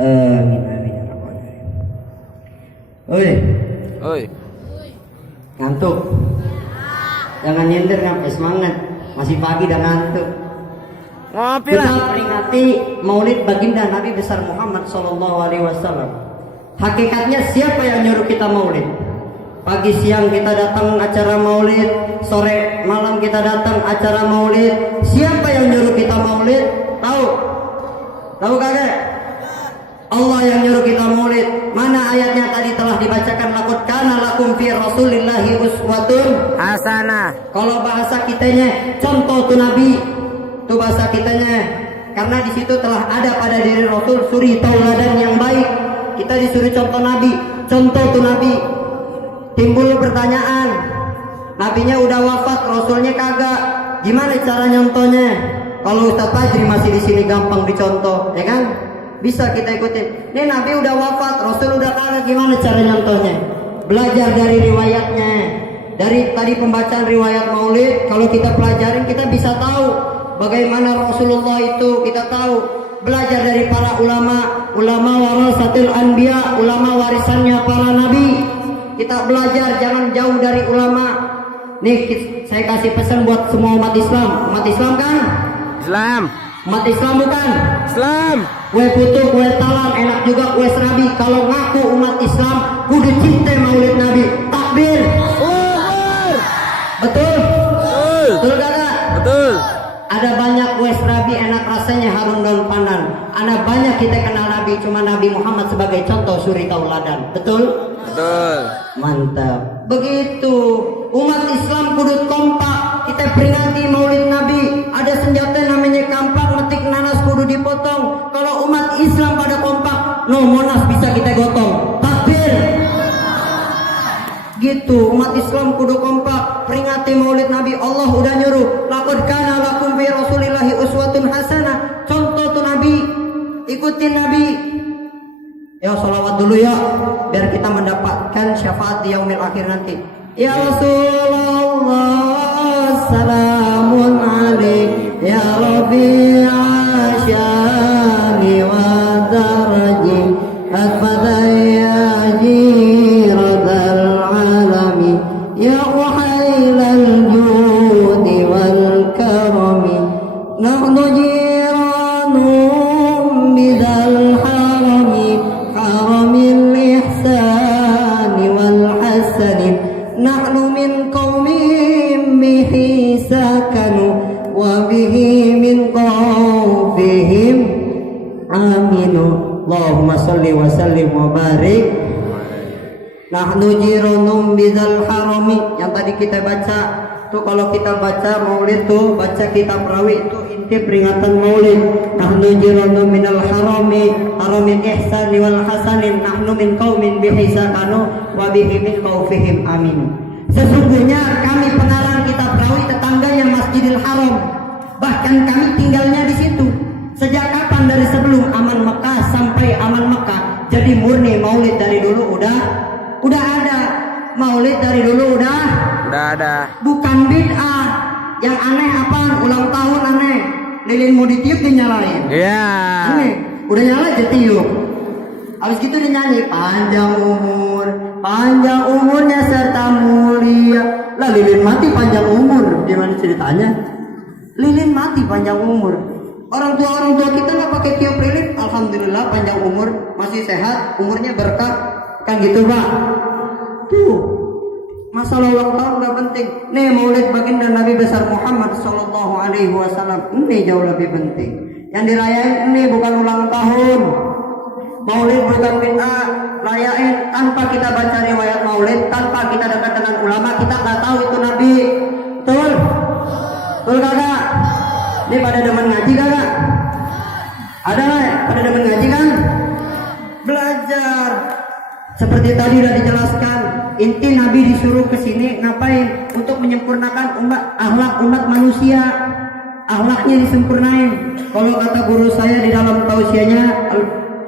Amin amin ya rabbal alamin. Oi. Ngantuk? Jangan nyender, sampai semangat. Masih pagi dan ngantuk. Ngopi Kita lah. peringati Maulid baginda Nabi besar Muhammad sallallahu alaihi wasallam. Hakikatnya siapa yang nyuruh kita Maulid? Pagi siang kita datang acara Maulid, sore malam kita datang acara Maulid. Siapa yang nyuruh kita Maulid? Tahu? Tahu kagak? Allah yang nyuruh kita Maulid. Mana ayatnya tadi telah dibacakan, laqad kana lakum fi rasulillahi uswatun Hasanah. kalau bahasa kitanya contoh tuh Nabi, tuh bahasa kitanya, karena di situ telah ada pada diri Rasul suri tauladan yang baik. Kita disuruh contoh Nabi, contoh tuh Nabi. Timbul pertanyaan, Nabinya udah wafat, Rasulnya kagak. Gimana cara nyontohnya? Kalau Ustaz Fajri masih di sini gampang dicontoh, ya kan? Bisa kita ikutin. Ini Nabi udah wafat, Rasul udah kagak. Gimana cara nyontohnya? Belajar dari riwayatnya. Dari tadi pembacaan riwayat Maulid, kalau kita pelajarin kita bisa tahu bagaimana Rasulullah itu, kita tahu. Belajar dari para ulama, ulama warasatul anbiya, ulama warisannya para nabi. Kita belajar, jangan jauh dari ulama. Nih saya kasih pesan buat semua umat Islam. Umat Islam kan? Islam. Umat Islam bukan? Islam. Kue putu, kue talam, enak juga kue serabi. Kalau ngaku umat Islam, kudu cinta Maulid Nabi. Takbir. Betul? Betul kagak? Betul. Ada banyak kue serabi enak rasanya, harum daun pandan. Ada banyak kita kenal Nabi, cuma Nabi Muhammad sebagai contoh suri tauladan. Betul? Betul. Mantap. Begitu. Umat Islam kudu kompak. Kita peringati Maulid Nabi. Ada senjata namanya kampak, metik nanas kudu dipotong. Kalau umat Islam pada kompak, no Monas bisa kita gotong. Takbir. Gitu, umat Islam kudu kompak peringati Maulid Nabi. Allah udah nyuruh, laqad kana lakum fi rasulillahi uswatun hasanah. Contoh tuh Nabi, ikutin Nabi. Ya sholawat dulu ya, biar kita mendapatkan syafaat di yaumil akhir nanti. Ya Rasulullah salamun alaik ya Rabbi asyami wa darji akfadaya jiradal alami ya uhailal judi wal karami nahnu jiranum bidal harami haramil ihsani wal hasani nahnu min qawmin bihi sakanu wa bihi min qawfihim aminu. Allahumma salli wa sallim wa barik. Nahnu jiranum bidzal harami, yang tadi kita baca tuh. Kalau kita baca Maulid tuh, baca kitab rawi itu inti peringatan Maulid. Nahnu jiranum minal harami haramin ihsani wal hasanin nahnu min qaumin bihi sakanu wa bihi min qaufihim amin. Sesungguhnya kami pengarang kitab rawi tetangganya Masjidil Haram, bahkan kami tinggalnya di situ. Sejak kapan? Dari sebelum aman Mekah sampai aman Mekah. Jadi murni Maulid dari dulu udah ada. Maulid dari dulu udah ada. Bukan bid'ah. Yang aneh apaan? Ulang tahun aneh. Lilin mau ditiup dinyalain. Iya. Aneh. Udah nyala aja tiup. Habis gitu dia nyanyi panjang umurnya serta mulia. Lah lilin mati panjang umur, gimana ceritanya? Lilin mati panjang umur. Orang tua kita nggak pakai tiup lilin, alhamdulillah panjang umur, masih sehat, umurnya berkah, kan gitu Pak? Tuh, masalah ulang tahun nggak penting. Nih Maulid baginda Nabi besar Muhammad Sallallahu Alaihi Wasallam ini jauh lebih penting. Yang dirayain ini bukan ulang tahun. Maulid bukan bid'ah, rayain tanpa kita baca riwayat Maulid, tanpa kita dekat dengan ulama, kita nggak tahu itu Nabi. Betul? Betul kagak? Ini pada demen ngaji kagak? Ada nggak? Pada demen ngaji kan? Belajar. Seperti tadi udah dijelaskan, inti Nabi disuruh ke sini ngapain? Untuk menyempurnakan akhlak umat manusia. Akhlaknya disempurnain. Kalau kata guru saya di dalam tausiahnya,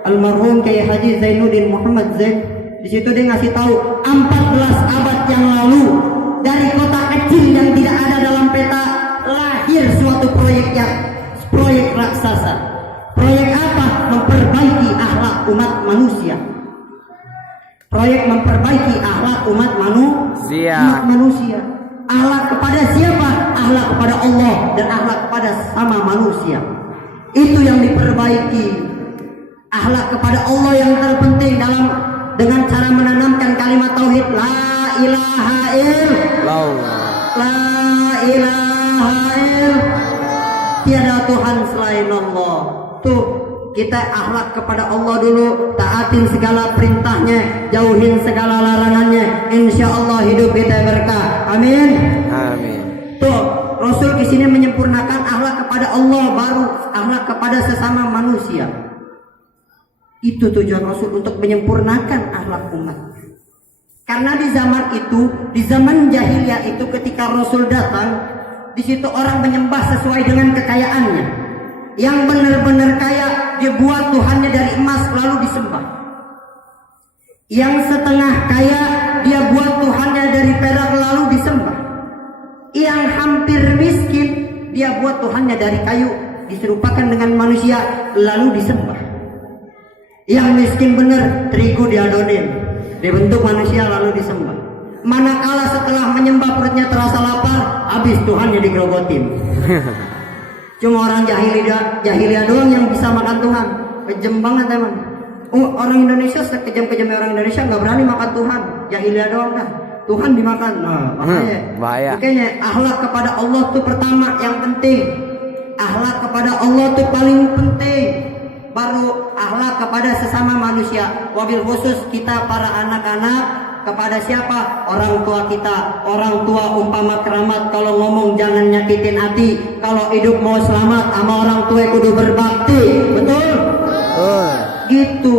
almarhum Kiai Haji Zainuddin Muhammad Zain, di situ dia ngasih tahu 14 abad yang lalu dari kota kecil yang tidak ada dalam peta lahir suatu proyek raksasa. Proyek apa? Memperbaiki akhlak akhlak umat manusia. Proyek memperbaiki akhlak umat manusia. Akhlak kepada siapa? Akhlak kepada Allah dan akhlak kepada sama manusia. Itu yang diperbaiki. Akhlak kepada Allah yang terpenting dengan cara menanamkan kalimat tauhid la ilaha illallah. La ilaha illallah. Tiada Tuhan selain Allah. Tuh, kita akhlak kepada Allah dulu, taatin segala perintahnya, jauhin segala larangannya. Insya Allah hidup kita berkah. Amin. Amin. Tuh, Rasul di sini menyempurnakan akhlak kepada Allah, baru akhlak kepada sesama manusia. Itu tujuan Rasul, untuk menyempurnakan akhlak umat. Karena di zaman itu, di zaman jahiliyah itu, ketika Rasul datang, di situ orang menyembah sesuai dengan kekayaannya. Yang benar-benar kaya, dia buat Tuhannya dari emas lalu disembah. Yang setengah kaya, dia buat Tuhannya dari perak lalu disembah. Yang hampir miskin, dia buat Tuhannya dari kayu, diserupakan dengan manusia lalu disembah. Yang miskin benar, terigu diadonin, dibentuk manusia lalu disembah. Manakala setelah menyembah perutnya terasa lapar, habis Tuhannya digerogotin. Cuma orang jahiliyah doang yang bisa makan Tuhan. Kejam banget teman. Orang Indonesia sekejam-kejamnya orang Indonesia nggak berani makan Tuhan. Jahiliyah doang dah. Tuhan dimakan. Nah, makanya. Bahaya. Makanya akhlak kepada Allah tuh pertama yang penting. Akhlak kepada Allah tuh paling penting. Baru akhlak kepada sesama manusia. Wabil khusus kita para anak-anak. Kepada siapa? Orang tua kita. Orang tua umpama keramat. Kalau ngomong jangan nyakitin hati. Kalau hidup mau selamat sama orang tua kudu berbakti. Betul? Gitu.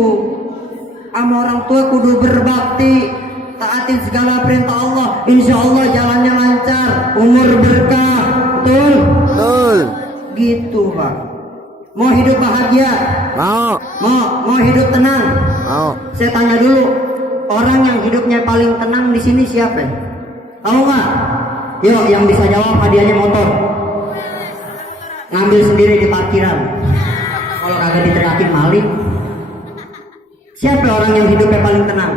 Sama orang tua kudu berbakti. Taatin segala perintah Allah. Insya Allah jalannya lancar. Umur berkah. Betul? Betul. Gitu Pak. Mau hidup bahagia? Mau hidup tenang? Mau. Saya tanya dulu. Orang yang hidupnya paling tenang di sini siapa? Tahu nggak? Yuk, yang bisa jawab hadiahnya motor. Ngambil sendiri di parkiran. Kalau kagak diteriakin maling. Siapa orang yang hidupnya paling tenang?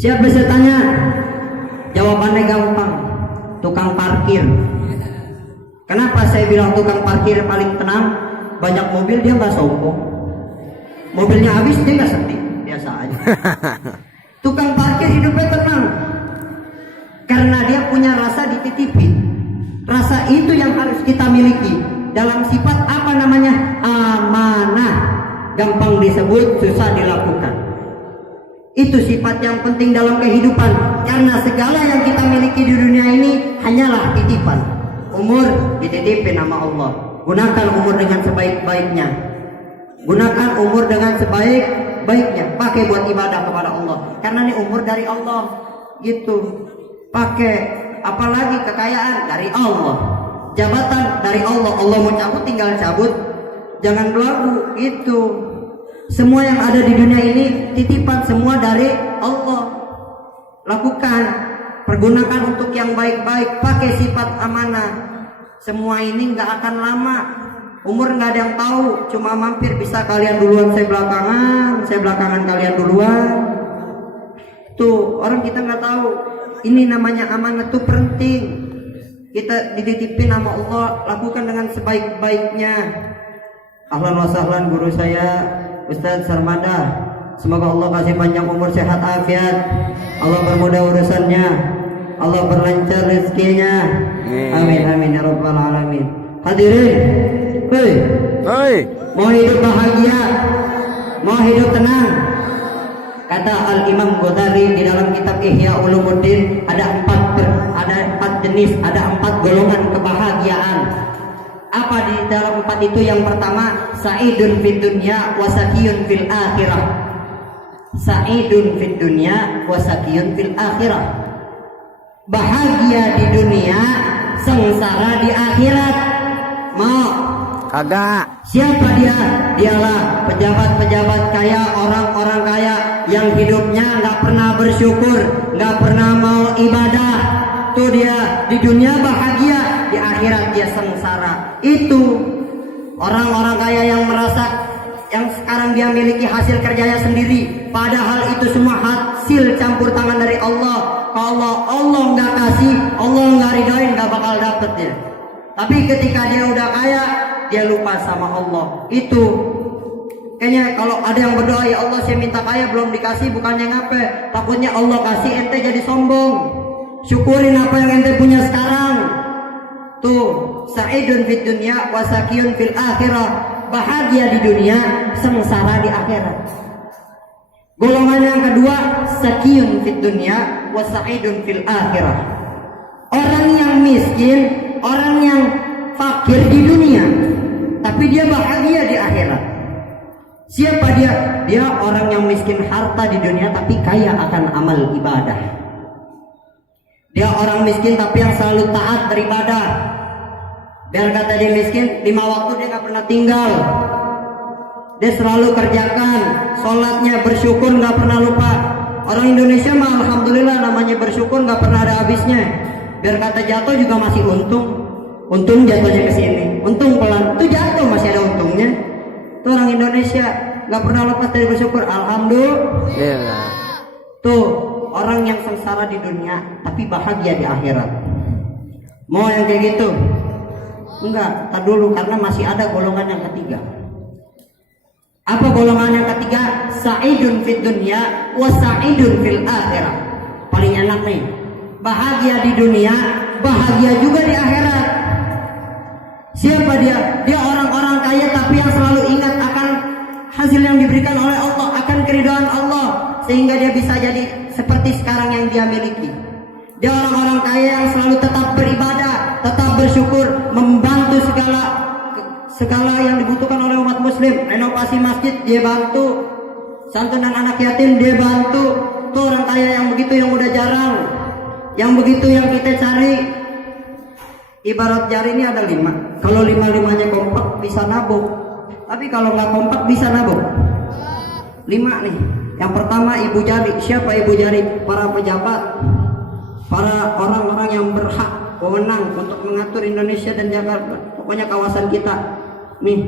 Siapa saya tanya? Jawabannya gampang. Tukang parkir. Kenapa saya bilang tukang parkir paling tenang? Banyak mobil dia nggak sombong. Mobilnya habis dia nggak sedih. Biasa aja. Tukang parkir hidupnya tenang karena dia punya rasa dititipi. Rasa itu yang harus kita miliki dalam sifat apa namanya? Amanah. Gampang disebut, susah dilakukan. Itu sifat yang penting dalam kehidupan, karena segala yang kita miliki di dunia ini hanyalah titipan. Umur dititipin sama Allah. Gunakan umur dengan sebaik-baiknya. Gunakan umur dengan sebaik-baiknya. Pakai buat ibadah kepada Allah. Karena ini umur dari Allah. Gitu. Pakai. Apalagi kekayaan dari Allah. Jabatan dari Allah. Allah mau cabut tinggal cabut. Jangan belagu. Gitu. Semua yang ada di dunia ini titipan semua dari Allah. Lakukan. Pergunakan untuk yang baik-baik. Pakai sifat amanah. Semua ini gak akan lama. Umur nggak ada yang tahu, cuma mampir. Bisa kalian duluan, saya belakangan kalian duluan. Tuh orang kita nggak tahu. Ini namanya amanah tuh penting. Kita dititipin sama Allah, lakukan dengan sebaik-baiknya. Ahlan wa sahlan guru saya Ustadz Sarmada. Semoga Allah kasih panjang umur, sehat afiat. Allah permudah urusannya. Allah berlancar rezekinya. Amin amin ya rabbal alamin. Hadirin. Hei, mau hidup bahagia, mau hidup tenang. Kata Al-Imam Ghazali di dalam kitab Ihya Ulumuddin, ada empat jenis, ada 4 golongan kebahagiaan. Apa di dalam 4 itu? Yang pertama, sa'idun fid dunya wa sakiyun fil akhirah. Sa'idun fid dunya wa sakiyun fil akhirah. Bahagia di dunia, sengsara di akhirat. Mau? Kagak. Siapa dia? Dialah pejabat-pejabat kaya, orang-orang kaya yang hidupnya nggak pernah bersyukur, nggak pernah mau ibadah. Tuh dia di dunia bahagia, di akhirat dia sengsara. Itu orang-orang kaya yang merasa yang sekarang dia miliki hasil kerjanya sendiri, padahal itu semua hasil campur tangan dari Allah. Kalau Allah nggak kasih, Allah nggak ridoin, nggak bakal dapet ya. Tapi ketika dia udah kaya, dia lupa sama Allah. Itu kayaknya kalau ada yang berdoa, ya Allah saya minta kaya belum dikasih, bukannya ngapain, takutnya Allah kasih ente jadi sombong. Syukurin apa yang ente punya sekarang. Tuh, sa'idun fid dunya wa sakiyun fil akhirah. Bahagia di dunia, sengsara di akhirat. Golongan yang kedua, sakiyun fid dunya wa sa'idun fil akhirah. Orang yang miskin, orang yang fakir di dunia, tapi dia bahagia di akhirat. Siapa dia? Dia orang yang miskin harta di dunia tapi kaya akan amal ibadah. Dia orang miskin tapi yang selalu taat beribadah. Biar kata dia miskin, 5 waktu dia gak pernah tinggal. Dia selalu kerjakan sholatnya, bersyukur gak pernah lupa. Orang Indonesia mah alhamdulillah namanya bersyukur gak pernah ada habisnya. Biar kata jatuh juga masih untung. Untung jatuhnya ke sini, untung pelan, itu jatuh masih ada untungnya. Itu orang Indonesia gak pernah lepas dari bersyukur. Alhamdulillah. Tuh orang yang sengsara di dunia tapi bahagia di akhirat. Mau yang kayak gitu? Enggak, tak dulu karena masih ada golongan yang ketiga. Apa golongan yang ketiga? Sa'idun fid dunya wa sa'idun fil akhirah. Paling enak nih. Bahagia di dunia, bahagia juga di akhirat. Siapa dia? Dia orang-orang kaya tapi yang selalu ingat akan hasil yang diberikan oleh Allah, akan keridhaan Allah, sehingga dia bisa jadi seperti sekarang yang dia miliki. Dia orang-orang kaya yang selalu tetap beribadah, tetap bersyukur, membantu segala yang dibutuhkan oleh umat muslim. Renovasi masjid dia bantu, santunan anak yatim dia bantu. Tuh orang kaya yang begitu yang udah jarang, yang begitu yang kita cari. Ibarat jari ini ada 5. Kalau 5-5-nya kompak bisa nabung, tapi kalau nggak kompak bisa nabung. 5 nih. Yang pertama ibu jari. Siapa ibu jari? Para pejabat, para orang-orang yang berhak wewenang untuk mengatur Indonesia dan Jakarta, pokoknya kawasan kita nih,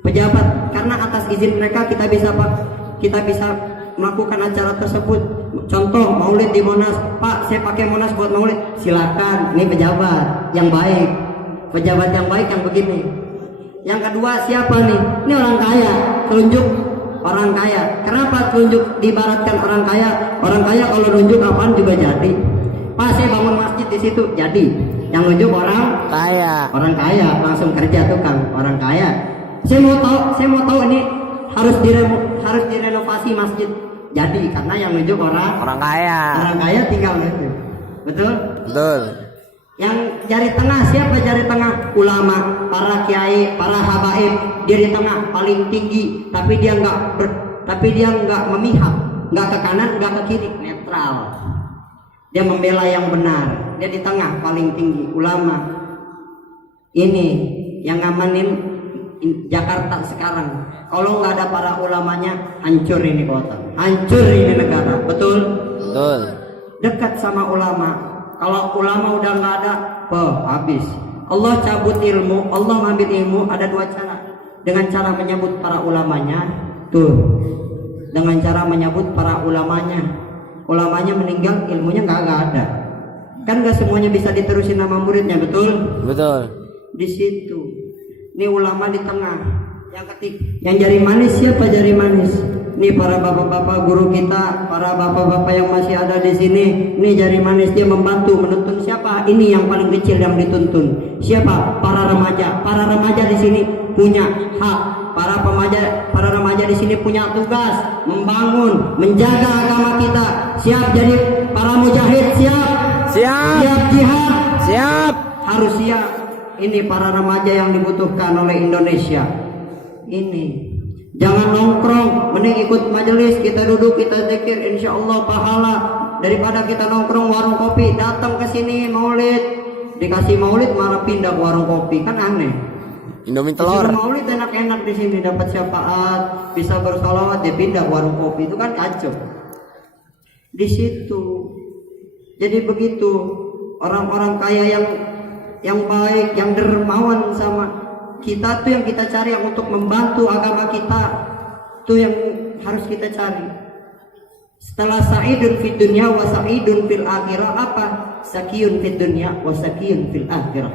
pejabat. Karena atas izin mereka kita bisa melakukan acara tersebut. Contoh maulid di Monas, Pak saya pakai Monas buat maulid, silakan. Ini pejabat yang baik, pejabat yang baik yang begini. Yang kedua siapa nih? Ini orang kaya, telunjuk orang kaya. Kenapa telunjuk diibaratkan orang kaya? Orang kaya kalau nunjuk apaan juga jadi. Pak saya bangun masjid di situ, jadi. Yang nunjuk orang kaya. Orang kaya langsung kerja tukang, orang kaya. Saya mau tahu ini harus direnovasi masjid. Jadi karena yang nunjuk orang kaya. Orang kaya tinggal itu. Betul? Betul. Yang jari tengah siapa? Jari tengah ulama, para kiai, para habaib. Dia di tengah paling tinggi, tapi dia nggak memihak, nggak ke kanan, nggak ke kiri, netral. Dia membela yang benar. Dia di tengah paling tinggi, ulama. Ini yang ngamanin Jakarta sekarang. Kalau nggak ada para ulamanya, hancur ini kota, hancur ini negara. Betul? Betul. Dekat sama ulama. Kalau ulama udah nggak ada, habis. Allah cabut ilmu, Allah ngambil ilmu. Ada 2 cara. Dengan cara menyebut para ulamanya, tuh. Dengan cara menyebut para ulamanya. Ulamanya meninggal, ilmunya nggak ada. Kan nggak semuanya bisa diterusin nama muridnya, betul? Betul. Di situ. Ini ulama di tengah. Yang ketiga, yang jari manis siapa jari manis? Nih para bapak-bapak guru kita, para bapak-bapak yang masih ada di sini. Nih jari manis, dia membantu menuntun siapa? Ini yang paling kecil yang dituntun. Siapa? Para remaja. Para remaja di sini punya hak. Para remaja di sini punya tugas membangun, menjaga agama kita. Siap jadi para mujahid, siap. Siap jihad, siap. Harus siap. Ini para remaja yang dibutuhkan oleh Indonesia. Ini jangan nongkrong, mending ikut majelis, kita duduk, kita zikir, insya Allah pahala. Daripada kita nongkrong warung kopi, datang ke sini maulid, dikasih maulid malah pindah ke warung kopi, kan aneh. Indomie telur. Maulid enak-enak di sini, dapat syafaat, bisa bersolawat, dia pindah ke warung kopi, itu kan kacau. Di situ. Jadi begitu orang-orang kaya yang baik, yang dermawan sama kita tuh yang kita cari yang untuk membantu agama kita. Itu yang harus kita cari. Setelah sa'idun fid dunya wa sa'idun fil akhirah, apa? Sakiyun fid dunya wa sakiyun fil akhirah.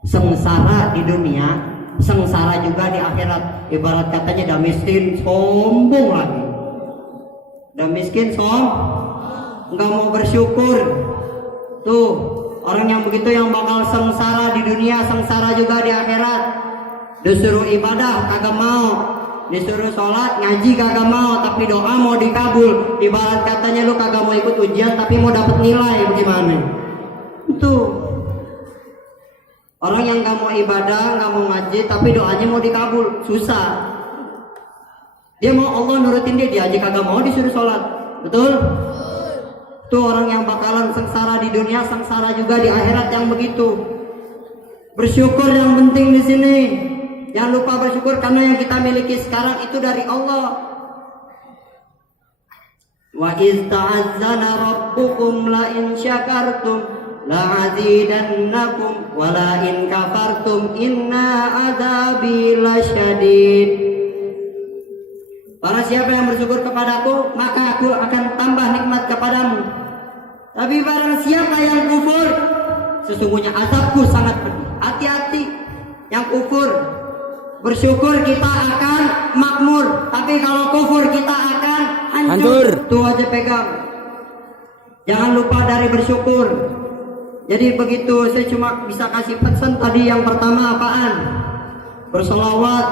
Sengsara di dunia, sengsara juga di akhirat. Ibarat katanya dah miskin sombong lagi. Dah miskin nggak mau bersyukur. Tuh, orang yang begitu yang bakal sengsara di dunia, sengsara juga di akhirat. Disuruh ibadah kagak mau, disuruh sholat ngaji kagak mau, tapi doa mau dikabul. Ibarat katanya lu kagak mau ikut ujian tapi mau dapat nilai, bagaimana? Itu orang yang nggak mau ibadah, nggak mau ngaji, tapi doanya mau dikabul, susah. Dia mau Allah nurutin dia aja kagak mau disuruh sholat, betul? Tuh orang yang bakalan sengsara di dunia, sengsara juga di akhirat yang begitu. Bersyukur yang penting di sini. Jangan lupa bersyukur karena yang kita miliki sekarang itu dari Allah. Wa iz ta'azzana rabbukum la in syakartum la azidannakum wa la in kafartum inna adzabi lasyadid. Barang siapa yang bersyukur kepadaku, maka aku akan tambah nikmat kepadamu. Tapi barang siapa yang kufur, sesungguhnya azabku sangat pedih. Hati-hati yang kufur. Bersyukur kita akan makmur, tapi kalau kufur kita akan hancur. Tuh aja pegang. Jangan lupa dari bersyukur. Jadi begitu, saya cuma bisa kasih pesan tadi. Yang pertama apaan? Bersolawat,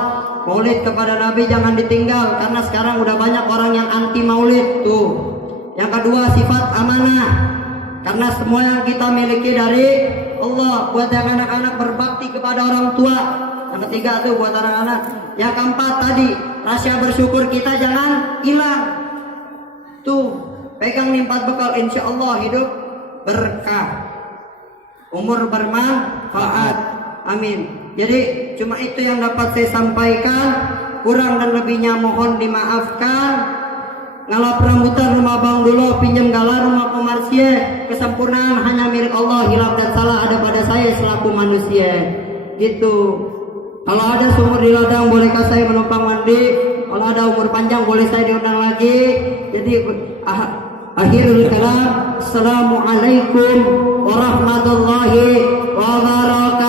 maulid kepada Nabi jangan ditinggal, karena sekarang udah banyak orang yang anti maulid tuh. Yang kedua sifat amanah, karena semua yang kita miliki dari Allah. Buat yang anak-anak berbakti kepada orang tua. Yang ketiga tuh buat anak-anak. Yang keempat tadi, rahasia bersyukur kita jangan hilang. Tuh, pegang nih 4 bekal, insya Allah hidup berkah, umur bermanfaat. Amin. Jadi cuma itu yang dapat saya sampaikan. Kurang dan lebihnya mohon dimaafkan. Ngalap rambutan rumah Bang Dulo, pinjam galah rumah komersial. Kesempurnaan hanya milik Allah. Hilaf dan salah ada pada saya selaku manusia. Gitu. Kalau ada sumur di ladang bolehkah saya menumpang mandi? Kalau ada umur panjang boleh saya diundang lagi. Jadi akhirul kalam. Assalamualaikum warahmatullahi wabarakatuh.